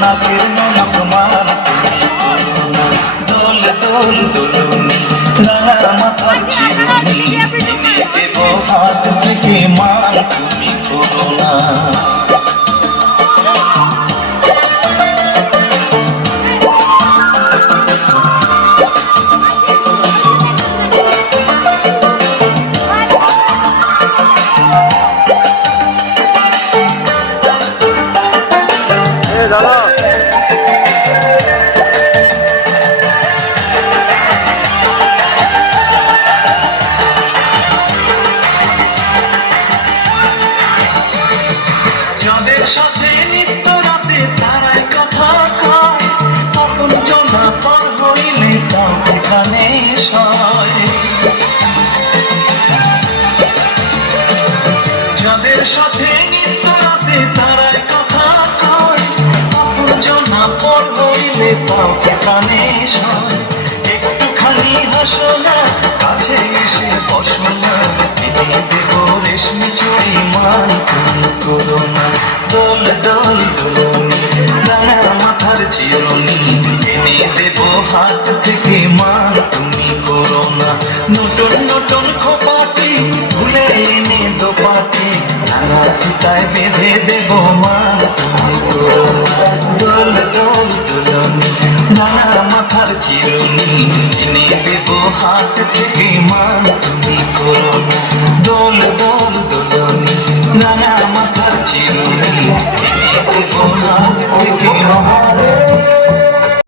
নাকের ননক মান তুমি করো না। দোল দোল দোলনি রাঙা মাথার চিরুনি এনে দেব হাত থেকে মান তুমি করো না। দাদা যাদের সাথে নিত্য রাতে তারাই কথা কয়, আপন জনা পর হইলে তাও এখানে সয়। যাদের সাথে নিত্য রাতে তারাই কথা কয়, আপন জনা পর হইলে তাও এখানে সয়। একটুখানি হাসো না, কাছে এসে বসো না, এনে দেব রেশমি চুড়ি মান তুমি করো না। দোল দোল দোলনি রাঙা মাথার চিরুনি এনে দেব হাত থেকে মান তুমি করো না। নতুন নতুন খোপাটি ভুলে এনে দোপাটি রাঙা চিতায় বেঁধে দেব মান তুমি করো না। দোল দোল দোলনি রাঙা মাথার চিরুনি এনে দেব হাত থেকে মান তুমি করো না। দোল দোল দোলনি রাঙা মাথার চিরুনি এনে দেব হাত থেকে মান।